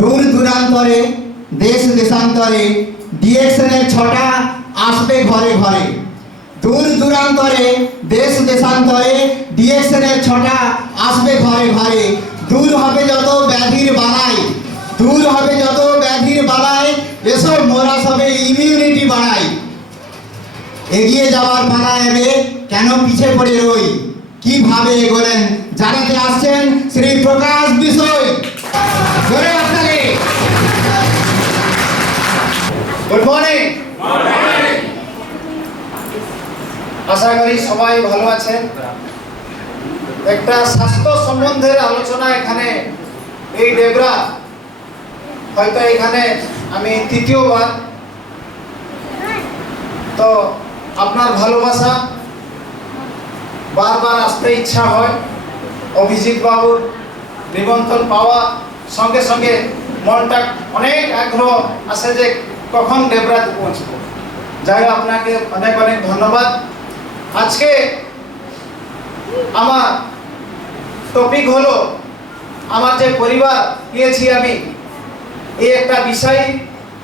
দূর দূরান্তরে দেশ দেশান্তরে ডিএকশনের ছটা আসবে ঘরে ঘরে। দূর দূরান্তরে দেশ দেশান্তরে ডিএকশনের ছটা আসবে ঘরে ঘরে। দূর হবে যত ব্যাধির বালাই, দূর হবে যত ব্যাধির বালাই, এসব মোরা সবে ইমিউনিটি বাড়াই। এগিয়ে যাওয়ার পালা এবে, কেন পিছে পড়ে রই? কিভাবে এগোলেন জানাতে আসছেন শ্রী প্রকাশ বিষয়। Good morning. আশা করি সবাই ভালো আছেন। একটা স্বাস্থ্য সম্বন্ধের আলোচনা এখানে এই ডেবরা, হয়তো এখানে আমি তৃতীয়বার। তো আপনার ভালোবাসা বারবার আসতে ইচ্ছা হয়। অভিজিৎ বাবুর নিমন্ত্রণ পাওয়া সঙ্গে সঙ্গে মনটা অনেক আগ্রহ আসে যে কখন ডেবরাতে পৌঁছবো। যাই হোক, আপনাকে অনেক অনেক ধন্যবাদ। আজকে আমার টপিক হলো আমার যে পরিবার পেয়েছি আমি, এই একটা বিষয়,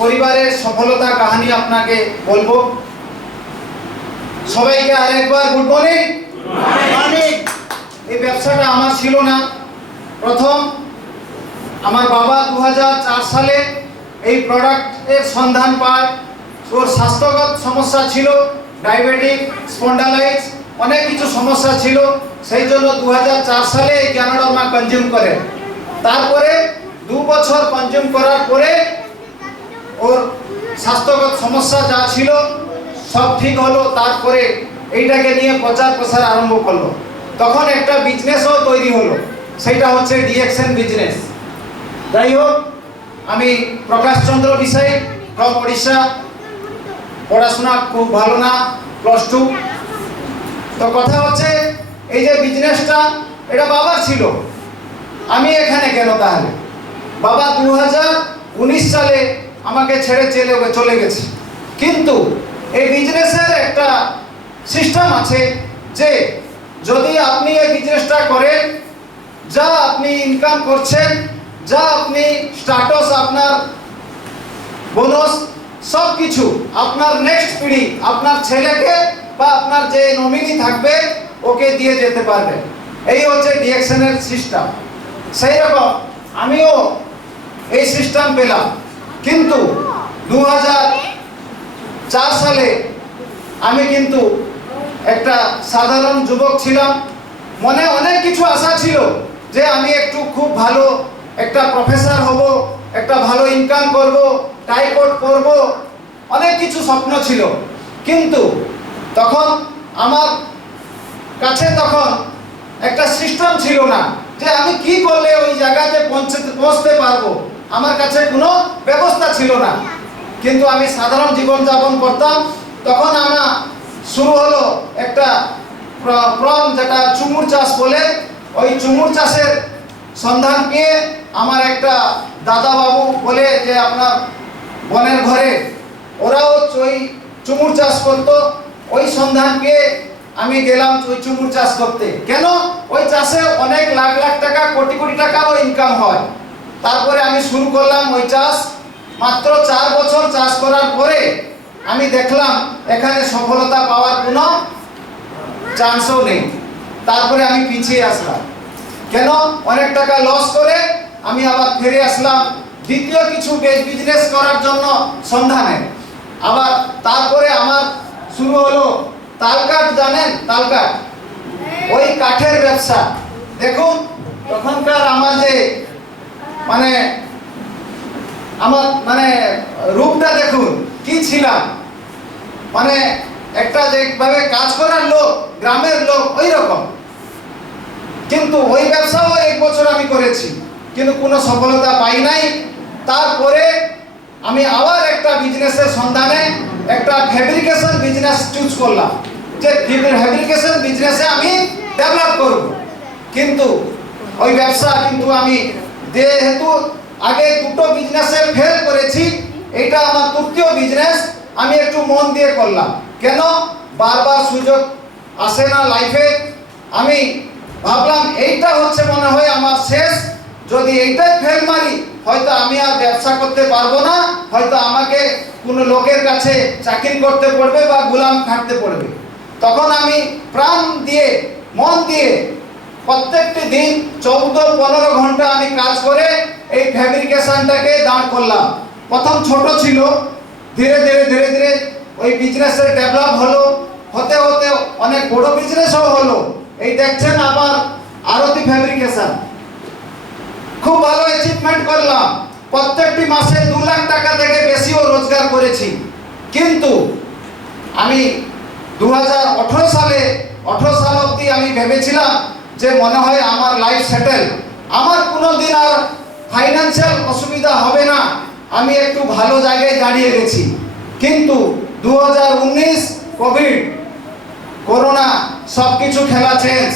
পরিবারের সফলতা কাহিনী আপনাকে বলবো। সবাইকে আরেকবার গুড মর্নিং। এই ব্যবসাটা আমার ছিল না। প্রথম আমার বাবা 2004 সালে এই প্রোডাক্টের সন্ধান পায়। ওর স্বাস্থ্যগত সমস্যা ছিল, ডায়াবেটিক, স্পন্ডালাইটিস, অনেক কিছু সমস্যা ছিল। সেই জন্য 2004 সালে এই জ্ঞানডর্মা কনজিউম করে। তারপরে 2 বছর কনজিউম করার পরে ওর স্বাস্থ্যগত সমস্যা যা ছিল সব ঠিক হলো। তারপরে এইটাকে নিয়ে প্রচার প্রসার আরম্ভ করলো। তখন একটা বিজনেসও তৈরি হলো, সেটা হচ্ছে ডিএকশন বিজনেস। যাই হোক, আমি প্রকাশচন্দ্র বিষয় ফ্রম ওড়িশা। পড়াশোনা খুব ভালো না, +2। তো কথা হচ্ছে এই যে বিজনেসটা, এটা বাবার ছিল। আমি এখানে কেন তাহলে? বাবা 2019 সালে আমাকে ছেড়ে চলে গেছে। কিন্তু এই বিজনেসের একটা সিস্টেম আছে যে যদি আপনি এই বিজনেসটা করেন, যা আপনি ইনকাম করছেন, যা আপনি স্ট্যাটাস, আপনার বোনাস, সব কিছু আপনার নেক্সট পিঢ়ি, আপনার ছেলেকে বা আপনার যে নমিনি থাকবে ওকে দিয়ে যেতে পারবে। এই হচ্ছে ডিএকশনের সিস্টেম। সেই রকম আমিও এই সিস্টেম পেলাম। কিন্তু 2004 সালে আমি কিন্তু একটা সাধারণ যুবক ছিলাম। মনে অনেক কিছু আশা ছিল যে আমি একটু খুব ভালো একটা প্রফেসর হব, একটা ভালো ইনকাম করব, টাই কোট করব, অনেক কিছু স্বপ্ন ছিল। কিন্তু তখন আমার কাছে তখন একটা সিস্টেম ছিল না যে আমি কি করলে ওই জায়গাতে পৌঁছতে পারবো। আমার কাছে কোনো ব্যবস্থা ছিল না। কিন্তু আমি সাধারণ জীবনযাপন করতাম। তখন আমার শুরু হলো একটা প্রন, যেটা চুমুর চাষ বলে, ওই চুমুর চাষের সন্ধান পেয়ে আমার একটা দাদা বাবু বলে যে আপনার বনের ঘরে ওরাও ওই চুমুর চাষ করতো। ওই সন্ধান পেয়ে আমি গেলাম ওই চুমুর চাষ করতে। কেন? ওই চাষে অনেক লাখ লাখ টাকা, কোটি কোটি টাকাও ইনকাম হয়। তারপরে আমি শুরু করলাম ওই চাষ। মাত্র 4 বছর চাষ করার পরে আমি দেখলাম এখানে সফলতা পাওয়ার কোনো চান্সও নেই। তারপরে আমি পিছিয়ে আসলাম। কেন? অনেক টাকা লস করে আমি আবার ফিরে আসলাম দ্বিতীয় কিছু বিজনেস করার জন্য সন্ধানে। আবার তারপরে আমার শুরু হলো তালকাঠ, জানেন তালকাঠ? ওই কাঠের ব্যবসা। দেখুন তখনকার আমার যে আমার রূপটা দেখুন কি ছিলাম। একটা যেভাবে কাজ করার লোক, গ্রামের লোক, ওই রকম। কিন্তু ওই ব্যবসাও 1 বছর আমি করেছি, কিন্তু কোনো সফলতা পাই নাই। তারপরে আমি আবার একটা বিজনেসের সন্ধানে একটা ফেব্রিকেশন বিজনেস চুজ করলাম, যে ফেব্রিকেশন বিজনেসে আমি ডেভেলপ করব। কিন্তু ওই ব্যবসা কিন্তু আমি যেহেতু আগে 2টো বিজনেসে ফেল করেছি, এইটা আমার 3য় বিজনেস আমি একটু মন দিয়ে করলাম। কেন? বারবার সুযোগ আসে না লাইফে। আমি ভাবলাম এইটা হচ্ছে মনে হয় আমার শেষ। যদি এইটাই ফেল মারি, হয়তো আমি আর ব্যবসা করতে পারবো না, হয়তো আমাকে কোনো লোকের কাছে চাকরি করতে পড়বে বা গোলাম খাটতে পড়বে। তখন আমি প্রাণ দিয়ে, মন দিয়ে প্রত্যেকটি দিন 14-15 ঘন্টা আমি কাজ করে এই ফ্যাব্রিকেশনটাকে দাঁড় করলাম। প্রথম ছোট ছিল, ধীরে ধীরে ধীরে ধীরে ওই বিজনেসের ডেভেলপ হলো, হতে হতে অনেক বড় বিজনেসও হলো। এই দেখছেন আমার আরতি ফ্যাব্রিকেশন, খুব ভালো অ্যাচিভমেন্ট করলাম। প্রত্যেকটি মাসে 2 লাখ টাকা থেকে বেশিও রোজগার করেছি। কিন্তু আমি 2018 সালে 18 সাল অবধি আমি ভেবেছিলাম যে মনে হয় আমার লাইফ সেটেল, আমার কোনো দিন আর ফাইন্যান্সিয়াল অসুবিধা হবে না, আমি একটু ভালো জায়গায় দাঁড়িয়ে গেছি। কিন্তু 2019 কোভিড, করোনা সব কিছু খেলা চেঞ্জ।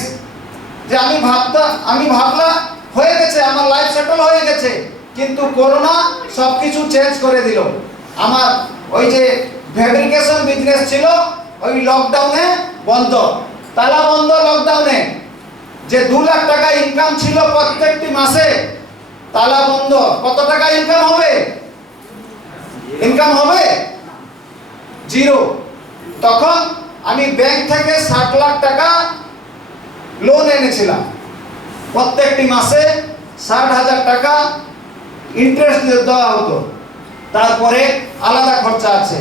যে আমি ভাবলাম হয়ে গেছে, আমার লাইফ সেটেল হয়ে গেছে, কিন্তু করোনা সব কিছু চেঞ্জ করে দিল। আমার ওই যে ফ্যাব্রিকেশন বিজনেস ছিল, ওই লকডাউনে বন্ধ, তালা বন্ধ লকডাউনে। যে 2 লাখ টাকা ইনকাম ছিল প্রত্যেকটি মাসে, তালা বন্ধ। কত টাকা ইনকাম হবে? ইনকাম হবে জিরো। তখন আমি ব্যাংক থেকে 60 লাখ টাকা লোন এনেছিলাম, প্রত্যেকটি মাসে 60,000 টাকা ইন্টারেস্ট দেওয়া হতো। তারপরে আলাদা খরচা আছে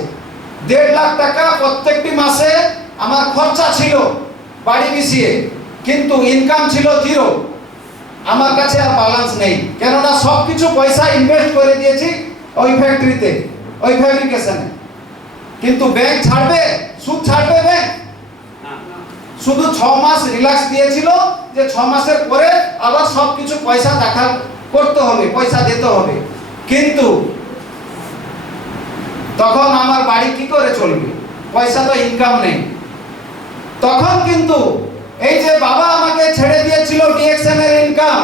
1.5 লাখ টাকা প্রত্যেকটি মাসে আমার খরচা ছিল বাড়ি মিশিয়ে, কিন্তু ইনকাম ছিল জিরো। আমার কাছে আর ব্যালেন্স নেই, কেননা সব কিছু পয়সা ইনভেস্ট করে দিয়েছি ওই ফ্যাক্টরিতে, ওই ফ্যাব্রিকেশনে। কিন্তু ব্যাংক ছাড়বে, সুদ ছাড়বে ব্যাংক? শুধু 6 মাস রিল্যাক্স দিয়েছিল, যে 6 মাসের পরে আবার সব কিছু পয়সা দেখা করতে হবে, পয়সা দিতে হবে। কিন্তু তখন আমার বাড়ি কি করে চলবে? পয়সা তো ইনকাম নেই। তখন কিন্তু এই যে বাবা আমাকে ছেড়ে দিয়েছিল ডিএক্সএন এর ইনকাম,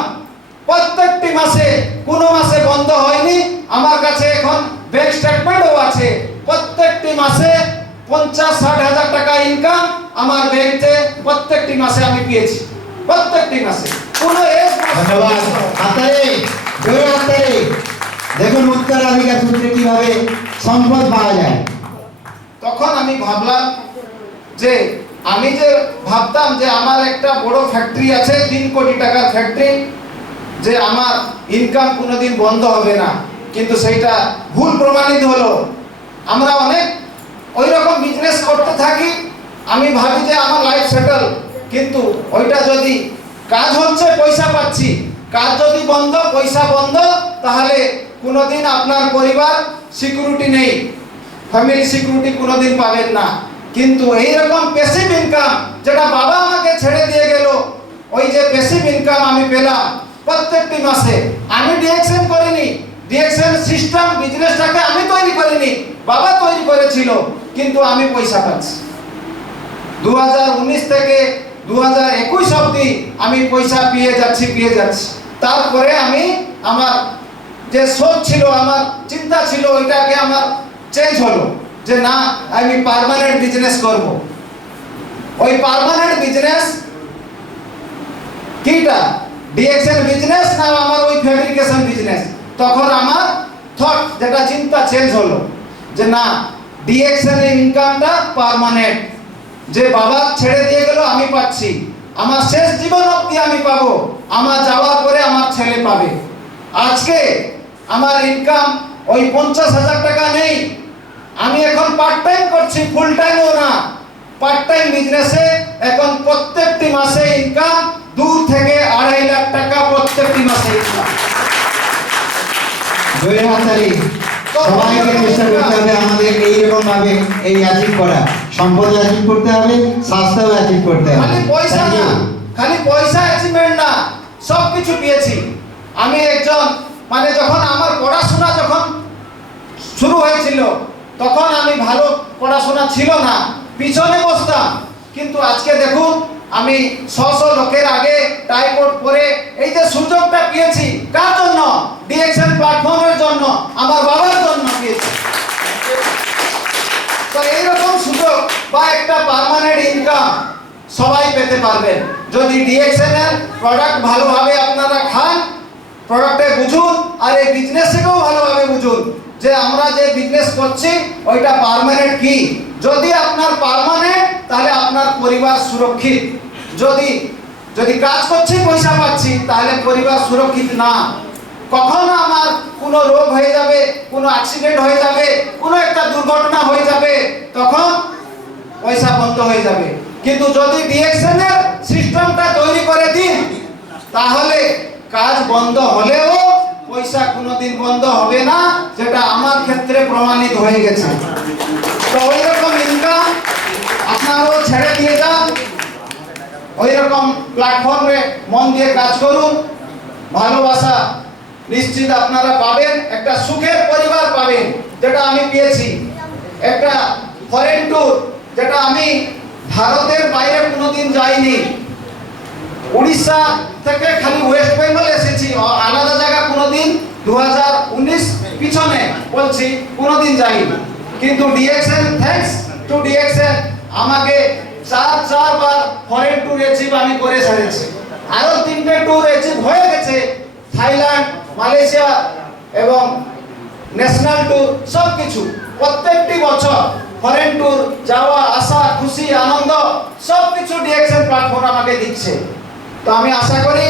প্রত্যেকটি মাসে কোনো মাসে বন্ধ হয়নি। আমার কাছে এখন ব্যাংক স্টেটমেন্টও আছে, প্রত্যেকটি মাসে 50-60 হাজার টাকা ইনকাম আমার ব্যাংকে প্রত্যেকটি মাসে আমি পেয়েছি, প্রত্যেকটি মাসে। কোনো ধন্যবাদ। হাতারে, জোরে হাতারে। দেখুন উত্তরাধিকার সূত্রে কিভাবে সম্পদ পাওয়া যায়। তখন আমি ভাবলাম যে আমি যে ভাবতাম যে আমার একটা বড় ফ্যাক্টরি আছে, 3 কোটি টাকার ফ্যাক্টরি, যে আমার ইনকাম কোনোদিন বন্ধ হবে না, কিন্তু সেইটা ভুল প্রমাণিত হলো। আমরা অনেক ওই রকম বিজনেস করতে থাকি, আমি ভাবি যে আমার লাইফ সেটেল, কিন্তু ওইটা যদি কাজ হচ্ছে পয়সা পাচ্ছি, কাজ যদি বন্ধ, পয়সা বন্ধ, তাহলে কোনোদিন আপনার পরিবার সিকিউরিটি নেই, ফ্যামিলি সিকিউরিটি কোনোদিন পাবেন না। কিন্তু এইরকম প্যাসিভ ইনকাম, যেটা বাবা আমাকে ছেড়ে দিয়ে গেল, ওই যে প্যাসিভ ইনকাম আমি পেলাম প্রত্যেকটি মাসে। আমি ডিএক্সএন করিনি, ডিএক্সএন সিস্টেম বিজনেসটাকে আমি তৈরি করিনি, বাবা তৈরি করেছিল, কিন্তু আমি পয়সা পাচ্ছি। 2019 থেকে 2021 অবধি আমি পয়সা পেয়ে যাচ্ছি। তারপরে আমি আমার যে সোচ ছিল, আমার চিন্তা ছিল, ওইটাকে আমার চেঞ্জ হলো, যে না আমি পার্মানেন্ট বিজনেস করব। ওই পার্মানেন্ট বিজনেস কিটা? ডিএক্সএন বিজনেস না আমার ওই ফ্যাব্রিকেশন বিজনেস? তখন আমার থট, যেটা চিন্তা চেঞ্জ হলো, যে না ডিএক্সএন এর ইনকামটা পার্মানেন্ট, যে বাবা ছেড়ে দিয়ে গেল আমি পাচ্ছি, আমার শেষ জীবন অবধি আমি পাবো, আমার যাওয়ার পরে আমার ছেলে পাবে। আজকে আমার ইনকাম ওই 50,000 টাকা নেই, আমি এখন পার্ট টাইম করছি, ফুল টাইমও না, পার্ট টাইম বিজনেসে এখন প্রত্যেকটি মাসে ইনকাম 2 থেকে 2.5 লাখ টাকা প্রত্যেকটি মাসে ইনকাম। জোরে হাতালি। সবাইকে চেষ্টা করতে হবে আমাদের এইরকম ভাবে এই অ্যাচিভ করা, সম্পদ অ্যাচিভ করতে হবে, স্বাস্থ্য অ্যাচিভ করতে হবে। খালি পয়সা না, খালি পয়সা অ্যাচিভমেন্ট না, সব কিছু পেয়েছি। আমি একজন, মানে যখন আমার পড়াশোনা যখন শুরু হয়েছিল, তখন আমি ভালো পড়াশোনা ছিল না, পিছনে বসতাম। কিন্তু আজকে দেখুন আমি 100 লোকের আগে টাইপোড পরে এই যে সুযোগটা পেয়েছি, কার জন্য? ডিএক্সএন প্ল্যাটফর্মের জন্য, আমার বাবার জন্য পেয়েছি। তো এইরকম সুযোগ বা একটা পার্মানেন্ট ইনকাম সবাই পেতে পারবেন, যদি ডিএক্সএন এর প্রোডাক্ট ভালোভাবে আপনারা খান, প্রোডাক্টে বুঝুন আর এই বিজনেসকেও ভালোভাবে বুঝুন যে আমরা যে বিজনেস করছি ওইটা পার্মানেন্ট কি। যদি আপনার পার্মানেন্ট তাহলে আপনার পরিবার সুরক্ষিত। যদি যদি কাজ করছি পয়সা পাচ্ছি তাহলে পরিবার সুরক্ষিত না। কখন আমার কোনো রোগ হয়ে যাবে, কোনো অ্যাক্সিডেন্ট হয়ে যাবে, কোনো একটা দুর্ঘটনা হয়ে যাবে, তখন পয়সা বন্ধ হয়ে যাবে। কিন্তু যদি ডিএক্সএন এর সিস্টেমটা তৈরি করে দিন তাহলে কাজ বন্ধ হলেও পয়সা কোনোদিন বন্ধ হবে না, যেটা আমার ক্ষেত্রে প্রমাণিত হয়ে গেছে। তো ওই রকম ইনকাম আপনারাও ছেড়ে দিয়ে যান, ওই রকম প্ল্যাটফর্মে মন দিয়ে কাজ করুন। ভালোবাসা নিশ্চিত আপনারা পাবেন, একটা সুখের পরিবার পাবেন যেটা আমি পেয়েছি। একটা ফরেন ট্যুর যেটা আমি ভারতের বাইরে কোনোদিন যাইনি। উড়িষ্যা থেকে খালি ওয়েস্ট বেঙ্গল এসেছি, আলাদা জায়গা কোনোদিন 2019 পিছনে বলছি কোনোদিন যাইনি। কিন্তু ডিএক্সএন, থ্যাঙ্কস টু ডিএক্সএন, আমাকে চারবার ফরেন ট্যুর অ্যাচিভ আমি করে সেরেছি। আরো 3টে ট্যুর অ্যাচিভ হয়ে গেছে, থাইল্যান্ড, মালয়েশিয়া এবং ন্যাশনাল ট্যুর সব কিছু। প্রত্যেকটি বছর ফরেন ট্যুর যাওয়া আসা, খুশি আনন্দ সব কিছু ডিএক্সএন প্ল্যাটফর্ম আমাকে দিচ্ছে। তো আমি আশা করি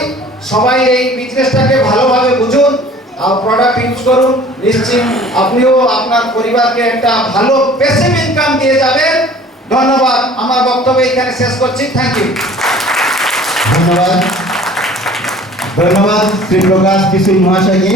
সবাই এই বিজনেসটাকে ভালোভাবে বুঝুন আর প্রোডাক্ট ইউজ করুন। নিশ্চিত আপনিও আপনার পরিবারকে একটা ভালো প্যাসিভ ইনকাম দিয়ে যাবেন। ধন্যবাদ, আমার বক্তব্য এখানে শেষ করছি। Thank you. ধন্যবাদ, ধন্যবাদ শ্রী প্রকাশ কিশোর মহাশয়কে।